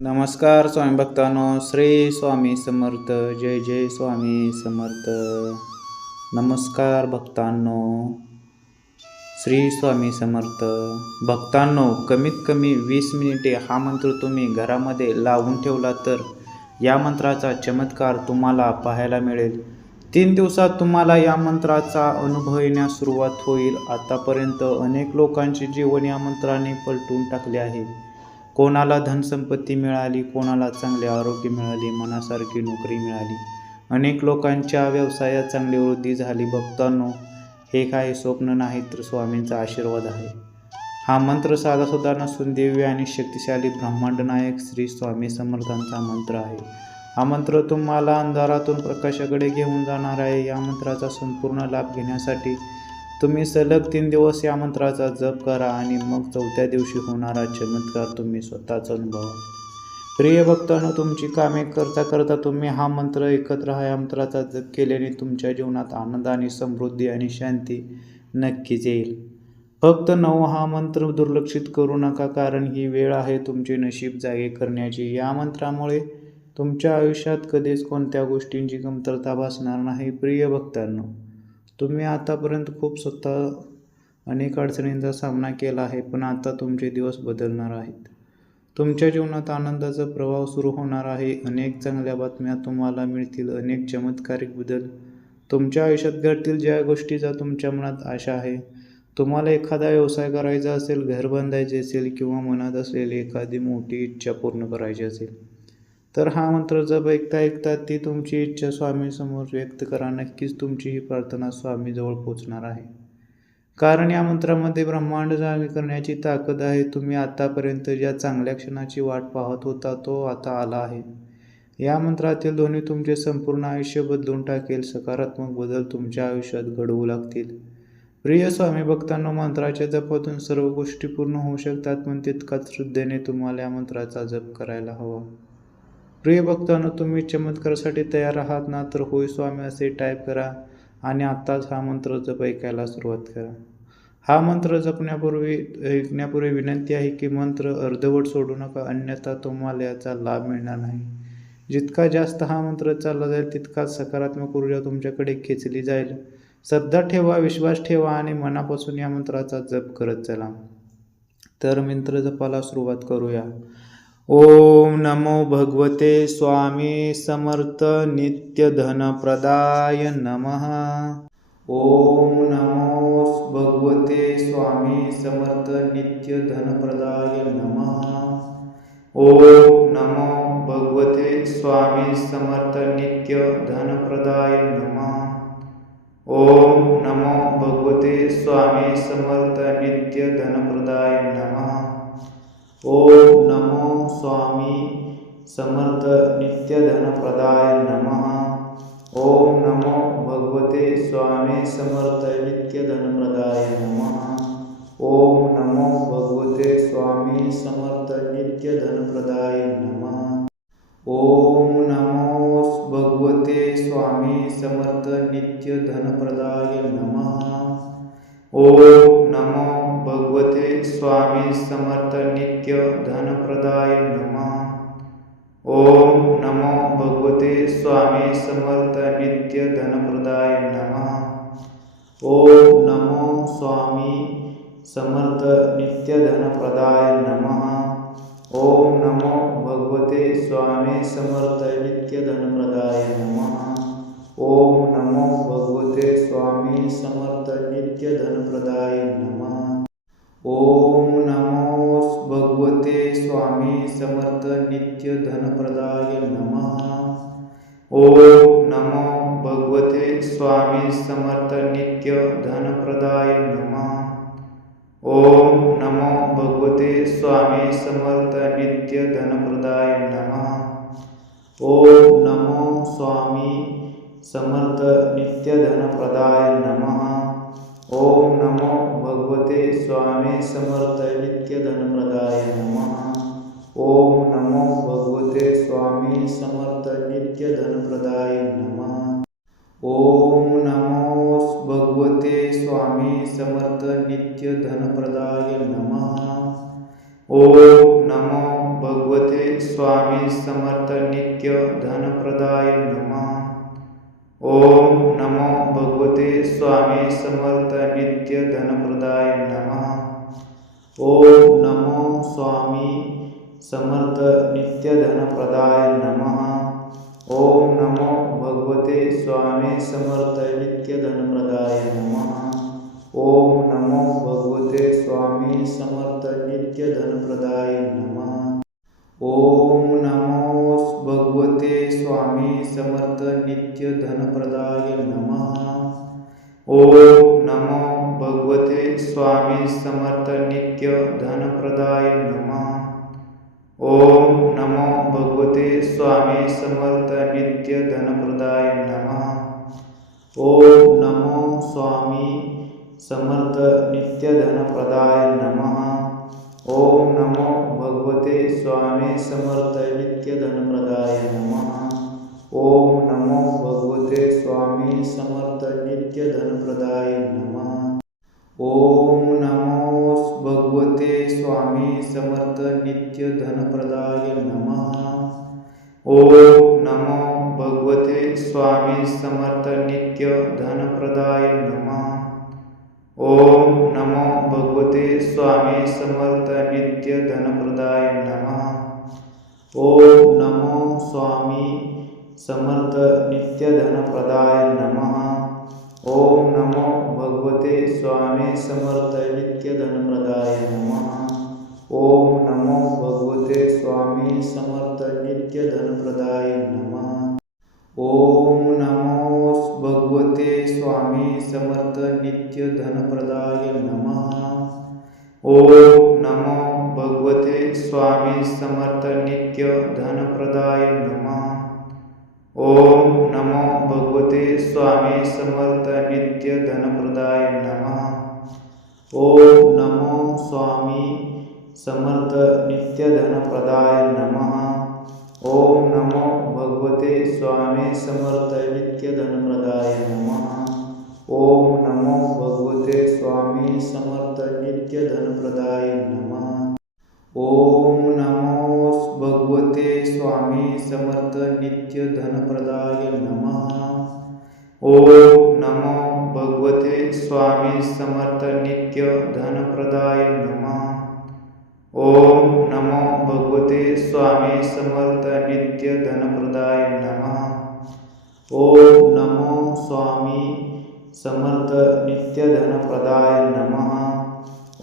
नमस्कार स्वामी भक्तांनो, श्री स्वामी समर्थ. जय जय स्वामी समर्थ. नमस्कार भक्तांनो, श्री स्वामी समर्थ. भक्तांनो, कमीत कमी 20 मिनिटे हा मंत्र तुम्ही घरामध्ये लावून ठेवला तर या मंत्राचा चमत्कार तुम्हाला पाहायला मिळेल. 3 दिवसात तुम्हाला या मंत्राचा अनुभव येण्यास सुरुवात होईल. आतापर्यंत अनेक लोकांचे जीवन या मंत्राने पलटून टाकले आहे. कोणाला धनसंपत्ती मिळाली, कोणाला चांगले आरोग्य मिळाले, मनासारखी नोकरी मिळाली. अनेक लोकांच्या व्यवसायात चांगली वृद्धी झाली. भक्तांनो, हे काही स्वप्न नाही तर स्वामींचा आशीर्वाद आहे. हा मंत्र साधासुद्धा नसून दिव्य आणि शक्तिशाली ब्रह्मांड नायक श्री स्वामी समर्थांचा मंत्र आहे. हा मंत्र तुम्हाला अंधारातून प्रकाशाकडे घेऊन जाणार आहे. या मंत्राचा संपूर्ण लाभ घेण्यासाठी तुम्ही सलग 3 दिवस या मंत्राचा जप करा आणि मग 4थ्या दिवशी होणारा चमत्कार तुम्ही स्वतःच अनुभवा. प्रिय भक्तांनो, तुमची कामे करता करता तुम्ही हा मंत्र ऐकत राहा. या मंत्राचा जप केल्याने तुमच्या जीवनात आनंद आणि समृद्धी आणि शांती नक्कीच येईल. फक्त 9 हा मंत्र दुर्लक्षित करू नका, कारण ही वेळ आहे तुमचे नशीब जागे करण्याची. या मंत्रामुळे तुमच्या आयुष्यात कधीच कोणत्या गोष्टींची कमतरता भासणार नाही. प्रिय भक्तांनो, तुम्ही आतापर्यंत खूप अनेक अडचणींचा सामना केला आहे, पण आता तुमचे दिवस बदलणार आहेत. तुमच्या जीवनात आनंदाचा प्रवाह सुरू होणार आहे. अनेक चांगल्या बातम्या तुम्हाला मिळतील. अनेक चमत्कारिक बदल तुमच्या आयुष्यात घडतील. ज्या गोष्टीचा तुमच्या मनात आशा आहे, तुम्हाला एखादा व्यवसाय करायचा असेल, घर बांधायचे असेल किंवा मनात असलेली एखादी मोठी इच्छा पूर्ण करायची असेल, तर हा मंत्र जप ऐकता ती तुमची इच्छा स्वामींसमोर व्यक्त करा. नक्कीच तुमची ही प्रार्थना स्वामीजवळ पोचणार आहे, कारण या मंत्रामध्ये ब्रह्मांड जागे करण्याची ताकद आहे. तुम्ही आतापर्यंत ज्या चांगल्या क्षणाची वाट पाहत होता तो आता आला आहे. या मंत्रातील ध्वनी तुमचे संपूर्ण आयुष्य बदलून टाकेल. सकारात्मक बदल तुमच्या आयुष्यात घडवू लागतील. प्रिय स्वामी भक्तांनो, मंत्राच्या जपातून सर्व गोष्टी पूर्ण होऊ शकतात, पण तितकाच श्रद्धेने तुम्हाला या मंत्राचा जप करायला हवा. प्रिय भक्तांनो, तुम्ही चमत्कारासाठी तयार आहात ना? तर होय स्वामी असे टाईप करा आणि आत्ताच हा मंत्र जप ऐकायला सुरुवात करा. हा मंत्र ऐकण्यापूर्वी विनंती आहे की मंत्र अर्धवट सोडू नका, अन्यथा तुम्हाला याचा लाभ मिळणार नाही. जितका जास्त हा मंत्र चालला जाईल तितकाच सकारात्मक ऊर्जा तुमच्याकडे खेचली जाईल. श्रद्धा ठेवा, विश्वास ठेवा आणि मनापासून या मंत्राचा जप करत चला. तर मंत्र जपाला सुरुवात करूया. ओम नमो भगवते स्वामी समर्थ नित्य धनप्रदाय नमः. ओम नमो भगवते स्वामी समर्थ नित्य धनप्रदाय नमः. ओम नमो भगवते स्वामी समर्थ नित्य धनप्रदाय नमः. ओम नमो भगवते स्वामी समर्थ नित्य धनप्रदाय नमः. ओम नमो स्वामी समर्थ नित्य धनप्रदाय नमः. ओम नमो भगवते स्वामी समर्थ नित्य धनप्रदाय नमः. ओम नमो भगवते स्वामी समर्थ नित्य धनप्रदाय नमः. ओम नमो भगवते स्वामी समर्थ नित्य धनप्रदाय नमः. ओम नमो भगवते स्वामी समर्थ नित्य धनप्रदाय नमः. ओम नमो भगवते स्वामी समर्थ नित्य धनप्रदाय नमः. ओम नमो स्वामी समर्थ नित्य धनप्रदाय नमः. ओम नमो भगवते स्वामी समर्थ नित्य धनप्रदाय नमः. ओम नमो भगवते स्वामी समर्थ नित्य धनप्रदाय नमः. ओम नमो भगवते स्वामी समर्थ नित्य धनप्रदाय नमः. ओम नमो भगवते स्वामी समर्थ नित्य धनप्रदाय नमः. ओम नमो भगवते स्वामी समर्थ नित्य धनप्रदाय नमः. ओम नमो स्वामी समर्थ नित्य धनप्रदाय नमः. ओम नमो भगवते स्वामी समर्थ नित्य धनप्रदाय नमः. ओम नमो भगवते स्वामी समर्थ नित्य धनप्रदाय नमः. ओम नमो भगवते स्वामी समर्थ नित्य धनप्रदाय नमः. ओम नमो भगवते स्वामी स्वामी समर्थ नित्य धनप्रदाय नमः। ओम नमो भगवते स्वामी समर्थ नित्य धनप्रदाय नमः। ओम नमो स्वामी समर्थ नित्य धनप्रदाय नमः। ओम नमो भगवते स्वामी समर्थ नित्य धनप्रदाय नमः। ओम नमो भगवते स्वामी समर्थ नित्य धनप्रदाय नमः। ओम नमो भगवते स्वामी समर्थ नित्य धनप्रदाय नमः। ओम नमो भगवते स्वामी समर्थ नित्य धनप्रदाय नमः। ओम नमो भगवते स्वामी समर्थ नित्य धनप्रदाय नमः। ओम नमो स्वामी समर्थ नित्य धनप्रदाय नमः। ओम नमो भगवते स्वामी समर्थ नित्य धनप्रदाय नमः। ओम नमो भगवते स्वामी समर्थ नित्य धनप्रदाय नमः। ओम नमो भगवते स्वामी समर्थ नित्य धनप्रदाय नमः। ओम नमो भगवते स्वामी समर्थ नित्य धनप्रदाय नमः। ओम नमो भगवते स्वामी समर्थ नित्य धनप्रदाय नमः। ओम नमो स्वामी समर्थ नित्य धनप्रदाय नमः। ओम नमो भगवते स्वामी समर्थ नित्य धनप्रदाय नमः। ओम नमो भगवते स्वामी समर्थ नित्य धनप्रदाय नमः। ओम नमो भगवते स्वामी समर्थ नित्य धनप्रदाय नमः। ओम नमो भगवते स्वामी समर्थ नित्य धनप्रदाय नमः। ओम नमो भगवते स्वामी समर्थ नित्य धनप्रदाय नमः। ओम नमो स्वामी समर्थ नित्य धनप्रदाय नमः। ओम नमो भगवते स्वामी समर्थ नित्य धनप्रदाय नमः। ओम नमो भगवते स्वामी समर्थ नित्य धनप्रदाय नमः। ओम नमो भगवते स्वामी समर्थ नित्य धनप्रदाय नमः। ओम नमो भगवते स्वामी समर्थ नित्य धनप्रदाय नमः। ओम नमो भगवते स्वामी समर्थ नित्य धनप्रदाय नमः। ओम नमो स्वामी समर्थ नित्य धनप्रदाय नमः।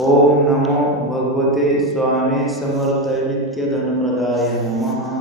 ओम नमो भगवते स्वामी समर्थ नित्य धनप्रदाय नमः।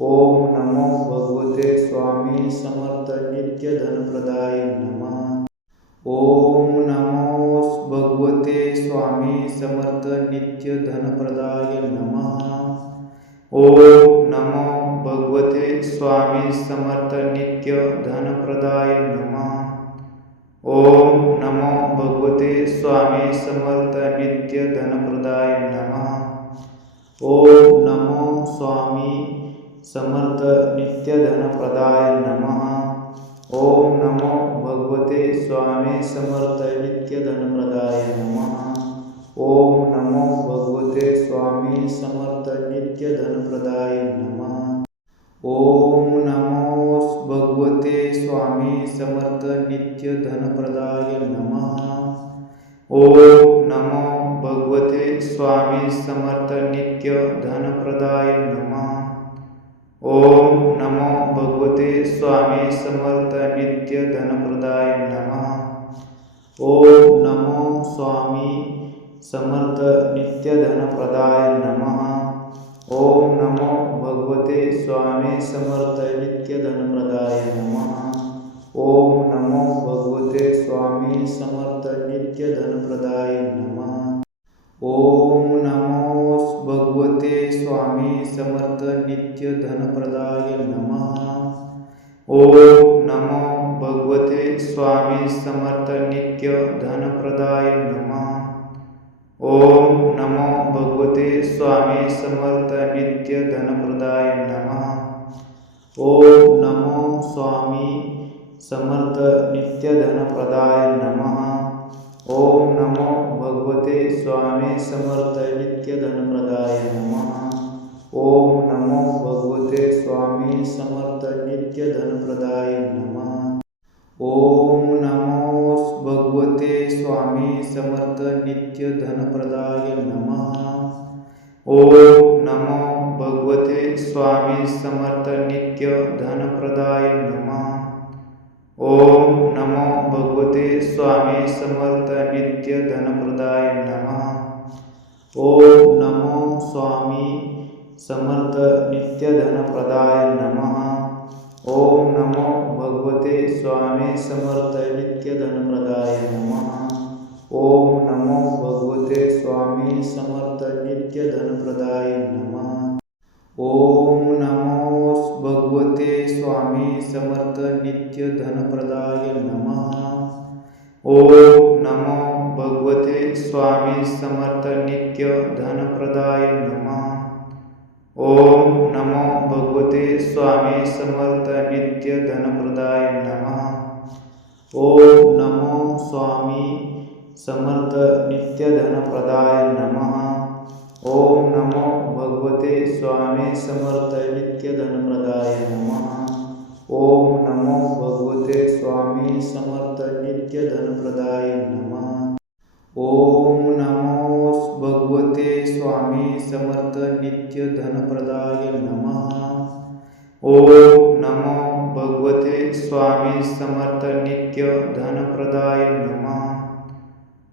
ओम नमो भगवते स्वामी समर्थ नित्य धनप्रदाय नमः। ओम नमो भगवते स्वामी समर्थ नित्य धनप्रदाय नमः। ओम नमो भगवते स्वामी समर्थ नित्य धनप्रदाय नमः। ओम नमो भगवते स्वामी समर्थ नित्य धनप्रदाय नमः। ओम नमो स्वामी समर्थ नित्य धनप्रदाय नमः। ओम नमो भगवते स्वामी समर्थ नित्य धनप्रदाय नमः। ओम नमो भगवते स्वामी समर्थ नित्य धनप्रदाय नमः। ओम नमो भगवते स्वामी समर्थ नित्य धनप्रदाय नमः। ओम नमो भगवते स्वामी समर्थ नित्य धनप्रदाय नमः। ओम नमो भगवते स्वामी समर्थ नित्य धनप्रदाय नमः। ओम नमो स्वामी समर्थ नित्य धनप्रदाय नमः। ओम नमो भगवते स्वामी समर्थ नित्य धनप्रदाय नमः। ओम नमो भगवते स्वामी समर्थ नित्य धनप्रदाय नमः। ओम नमो भगवते स्वामी समर्थ नित्य धनप्रदाय नमः। ओम नमो भगवते स्वामी समर्थ नित्य धनप्रदाय नमः। ओम नमो भगवते स्वामी समर्थ नित्य धनप्रदाय नमः। ओम नमो स्वामी समर्थ नित्य धनप्रदाय नमः। ओम नमो भगवते स्वामी समर्थ नित्य धनप्रदाय नमः। ओम नमो भगवते स्वामी समर्थ नित्य धनप्रदाय नमः। ओम नमो भगवते स्वामी समर्थ नित्य धनप्रदाय नमः। ओम नमो भगवते स्वामी समर्थ नित्य धनप्रदाय नमः। ओम नमो भगवते स्वामी समर्थ नित्य धनप्रदाय नमः। ओम नमो स्वामी समर्थ नित्य धनप्रदाय नमः। ओम नमो भगवते स्वामी समर्थ नित्य धनप्रदाय नमः। ओम नमो भगवते स्वामी समर्थ नित्य धनप्रदाय नमः। ओम नमो भगवते स्वामी समर्थ नित्य धनप्रदाय नमः। ओम नमो भगवते स्वामी समर्थ नित्य धनप्रदाय नमः। ओम नमो भगवते स्वामी समर्थ नित्य धनप्रदाय नमः। ओम नमो स्वामी समर्थ नित्य धनप्रदाय नमः। ओम नमो भगवते स्वामी समर्थ नित्य धनप्रदाय नमः। ओम नमो भगवते स्वामी समर्थ नित्य धनप्रदाय नमः। ओम नमो भगवते स्वामी समर्थ नित्य धनप्रदाय नमः। ओम नमो भगवते स्वामी समर्थ नित्य धनप्रदाय नमः।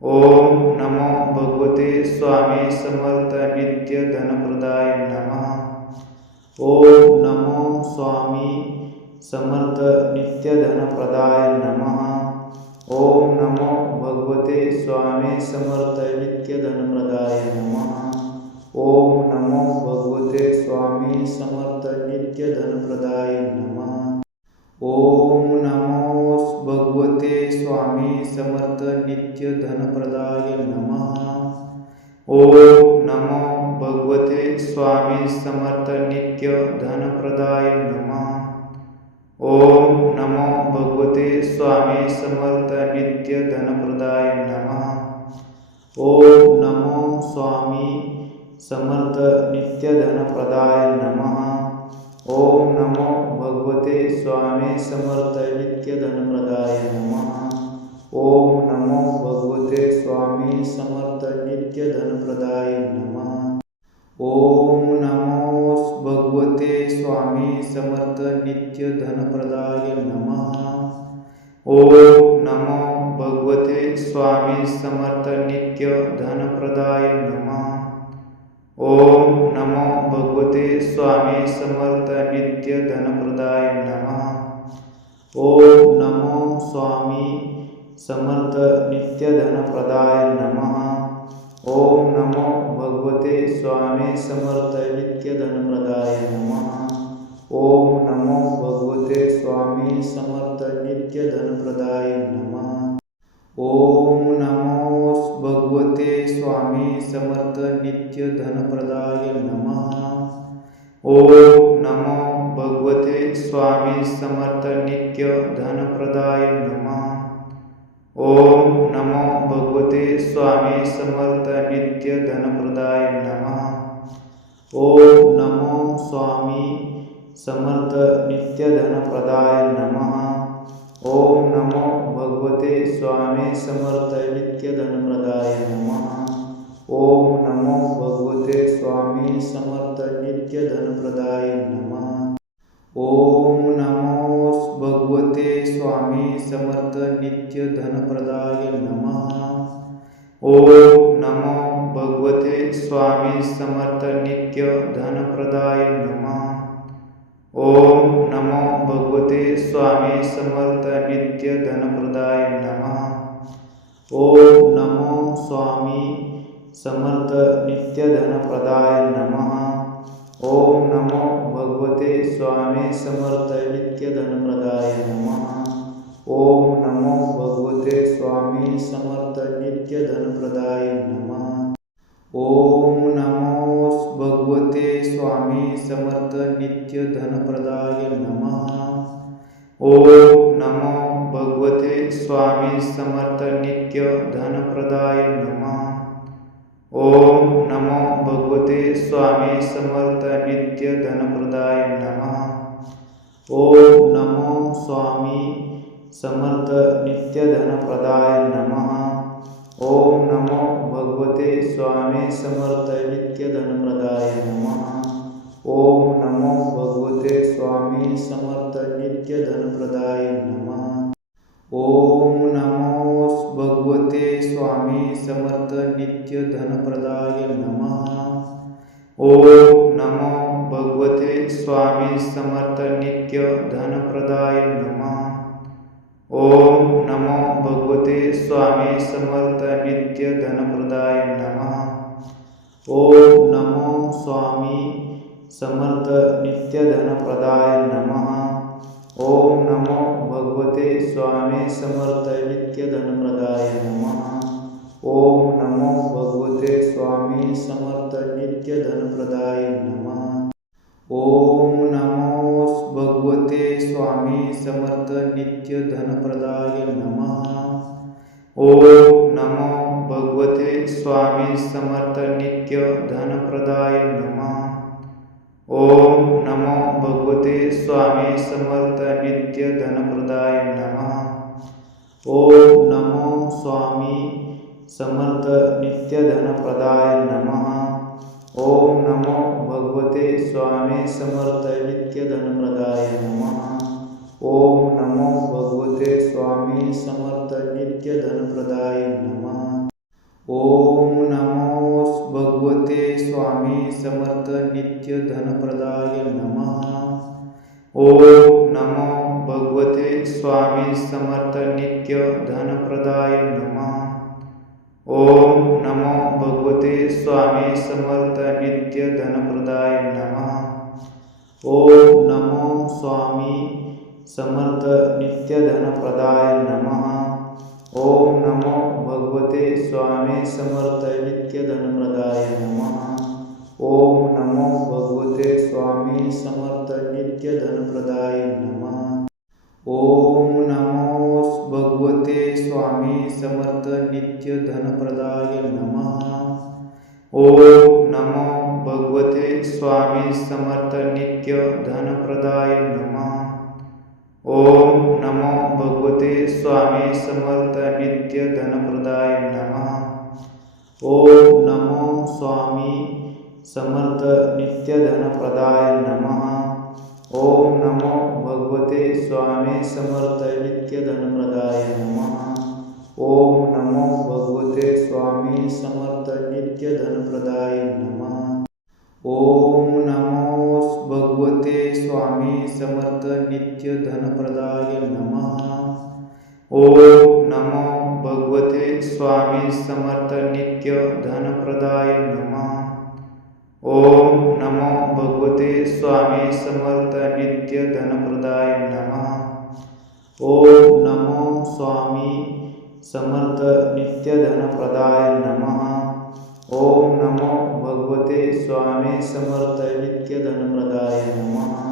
ओम नमो भगवते स्वामी समर्थ नित्य धनप्रदाय नमः। ओम नमो स्वामी समर्थ नित्य धनप्रदाय नमः। ओम नमो भगवते स्वामी समर्थ नित्य धनप्रदाय नमः। ओम नमो भगवते स्वामी समर्थ नित्य धनप्रदाय नमः। ओम नमो भगवते स्वामी समर्थ नित्य धनप्रदाय नमः। ओम नमो भगवते स्वामी समर्थ नित्य धनप्रदाय नमः। ओम नमो भगवते स्वामी समर्थ नित्य धनप्रदाय नमः। ओम नमो स्वामी समर्थ नित्य धनप्रदाय नमः। ओम नमो भगवते स्वामी समर्थ नित्य धनप्रदाय नमः। ओम नमो भगवते स्वामी समर्थ नित्य धनप्रदाय नमः। ओम नमो भगवते स्वामी समर्थ नित्य धनप्रदाय नमः। ओम नमो भगवते स्वामी समर्थ नित्य धनप्रदाय नमः। ओम नमो भगवते स्वामी समर्थ नित्य धनप्रदाय नमः। ओम नमो स्वामी समर्थ नित्य धनप्रदाय नमः। ओम नमो भगवते स्वामी समर्थ नित्य धनप्रदाय नमः। ओम नमो भगवते स्वामी समर्थ नित्य धनप्रदाय नमः। ओम नमो भगवते स्वामी समर्थ नित्य धनप्रदाय नमः। ओम नमो भगवते स्वामी समर्थ नित्य धनप्रदाय नमः। ओम नमो भगवते स्वामी समर्थ नित्य धनप्रदाय नमः। ओम नमो स्वामी समर्थ नित्य धनप्रदाय नमः। ओम नमो भगवते स्वामी समर्थ नित्य धनप्रदाय नमः। ओम नमो भगवते स्वामी समर्थ नित्य धनप्रदाय नमः। ओम नमो भगवते स्वामी समर्थ नित्य धनप्रदाय नमः। ओम नमो भगवते स्वामी समर्थ नित्य धनप्रदाय नमः। ओम नमो भगवते स्वामी समर्थ नित्य धनप्रदाय नमः। ओम नमो स्वामी समर्थ नित्य धनप्रदाय नमः। ओम नमो भगवते स्वामी समर्थ नित्य धनप्रदाय नमः। ओम नमो भगवते स्वामी समर्थ नित्य धनप्रदाय नमः। ओम नमो भगवते स्वामी समर्थ नित्य धनप्रदाय नमः। ओम नमो भगवते स्वामी समर्थ नित्य धनप्रदाय नमः। ओम नमो भगवते स्वामी समर्थ नित्य धनप्रदाय नमः। ओम नमो स्वामी समर्थ नित्य धनप्रदाय नमः। ओम नमो भगवते स्वामी समर्थ नित्य धनप्रदाय नमः। ओम नमो भगवते स्वामी समर्थ नित्य धनप्रदाय नमः। ओम नमो भगवते स्वामी समर्थ नित्य धनप्रदाय नमः। ओम नमो भगवते स्वामी समर्थ नित्य धनप्रदाय नमः। ओम नमो भगवते स्वामी समर्थ नित्य धनप्रदाय नमः। ओम नमो स्वामी समर्थ नित्य धनप्रदाय नमः। ओम नमो भगवते स्वामी समर्थ नित्य धनप्रदाय नमः। ओम नमो भगवते स्वामी समर्थ नित्य धनप्रदाय नमः। ओम नमो भगवते स्वामी समर्थ नित्य धनप्रदाय नमः। ओम नमो भगवते स्वामी समर्थ नित्य धनप्रदाय नमः। ओम नमो भगवते स्वामी समर्थ नित्य धनप्रदाय नमः। ओम नमो स्वामी समर्थ नित्य धनप्रदाय नमः। ओम नमो भगवते स्वामी समर्थ नित्य धनप्रदाय नमः। ओम नमो भगवते स्वामी समर्थ नित्य धनप्रदाय नमः। ओम नमो भगवते स्वामी समर्थ नित्य धनप्रदाय नमः। ओम नमो भगवते स्वामी समर्थ नित्य धनप्रदाय नमः। ओम नमो भगवते स्वामी समर्थ नित्य धनप्रदाय नमः। ओम नमो स्वामी समर्थ नित्य धनप्रदाय नमः। ओम नमो भगवते स्वामी समर्थ नित्य धनप्रदाय नमः। ओम नमो भगवते स्वामी समर्थ नित्य धनप्रदाय नमः। ओम नमो भगवते स्वामी समर्थ नित्य धनप्रदाय नमः। ओम नमो भगवते स्वामी समर्थ नित्य धनप्रदाय नमः। ओम नमो भगवते स्वामी समर्थ नित्य धनप्रदाय नमः। ओम नमो स्वामी समर्थ नित्य धनप्रदाय नमः। ओम नमो भगवते स्वामी समर्थ नित्य धनप्रदाय नमः। ओम नमो भगवते स्वामी समर्थ नित्य धनप्रदाय नमः। ओम नमो भगवते स्वामी समर्थ नित्य धनप्रदाय नमः। ओम नमो भगवते स्वामी समर्थ नित्य धनप्रदाय नमः। ओम नमो भगवते स्वामी समर्थ नित्य धनप्रदाय नमः। ओम नमो स्वामी समर्थ नित्य धनप्रदाय नमः। ओम नमो भगवते स्वामी समर्थ नित्य धनप्रदाय नमः।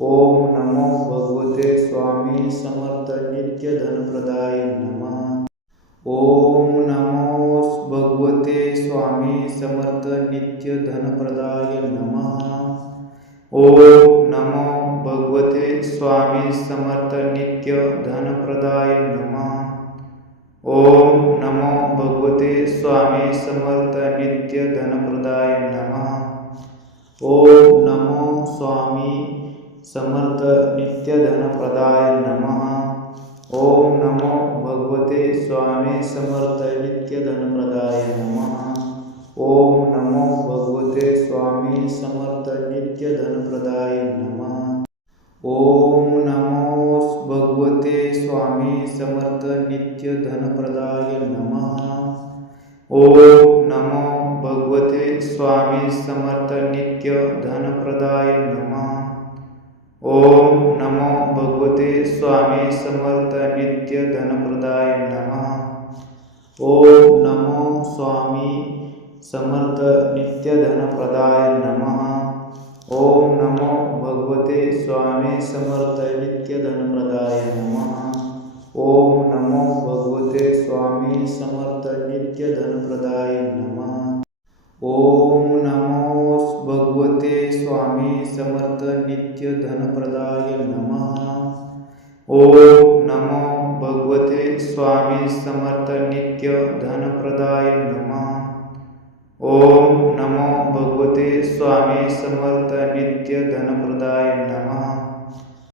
ओम नमो भगवते स्वामी समर्थ नित्य धनप्रदाय नमः। ओम नमो भगवते स्वामी समर्थ नित्य धनप्रदाय नमः। ओम नमो भगवते स्वामी समर्थ नित्य धनप्रदाय नमः। ओम नमो भगवते स्वामी समर्थ नित्य धनप्रदाय नमः। ओम नमो स्वामी समर्थ नित्य धनप्रदाय नमः। ओम नमो भगवते स्वामी समर्थ नित्य धनप्रदाय नमः। ओम नमो भगवते स्वामी समर्थ नित्य धनप्रदाय नमः। ओम नमो भगवते स्वामी समर्थ नित्य धनप्रदाय नमः। ओम नमो भगवते स्वामी समर्थ नित्य धनप्रदाय नमः। ओम नमो भगवते स्वामी समर्थ नित्य धनप्रदाय नमः। ओम नमो स्वामी समर्थ नित्य धनप्रदाय नमः। ओम नमो भगवते स्वामी समर्थ नित्य धनप्रदाय नमः। ओम नमो भगवते स्वामी समर्थ नित्य धनप्रदाय नमः। स्वामी समर्थ नित्य धनप्रदाय नमः. ओम नमो भगवते स्वामी समर्थ नित्य धनप्रदाय नमः. ओम नमो भगवते स्वामी समर्थ नित्य धनप्रदाय नमः.